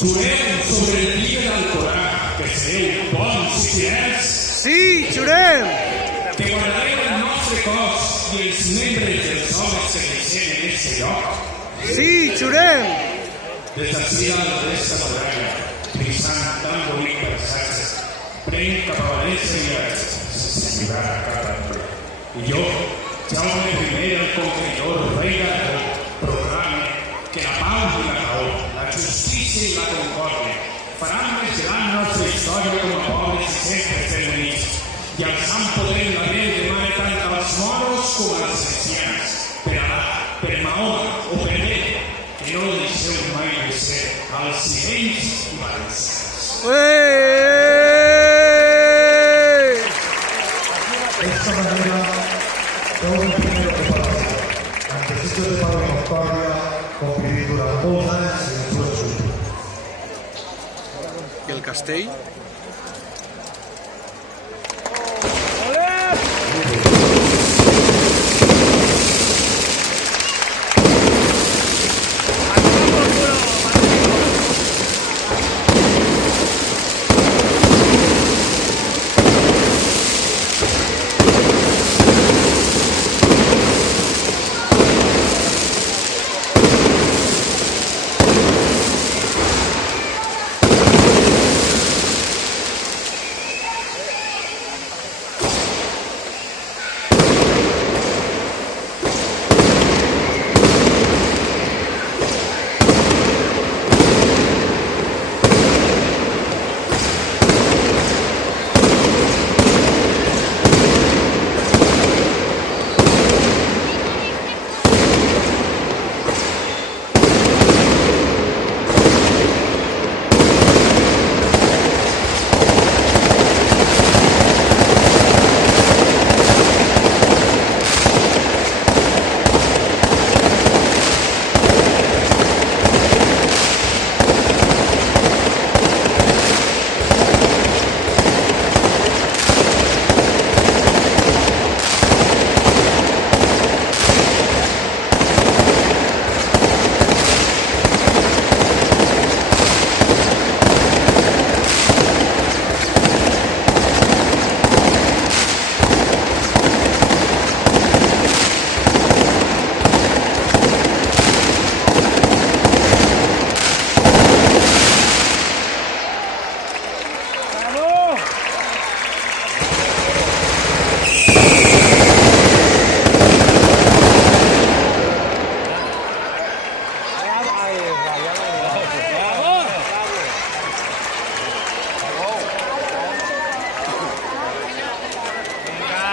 Jurem sobre el llibre del Corà que sereu bons i fidels, Sí, jurem! que guardareu el nostre cos i els membres dels homes que deixem en aquest lloc. Sí, jurem! Des d'ací a la resta moderna, prisant tan bonic paisatge, prenc cap a València i sense lligar a cap altre. I jo, Jaume I, el conqueridor, rei d'Aragó, proclame que la pau i la raó, la justícia i la concòrdia faran més gran nostra història com a pobles i sempre femenins, i el sant poder la veu demana tant als moros com a les cristianes, per Alà, per Mahoma o per Déu, que no deixeu mai de ser als nivells i valencians. De esta manera, todo el primero que pasa, antecito de Pablo Montpàlia, conviví durant molts anys en el seu estudi. I el castell?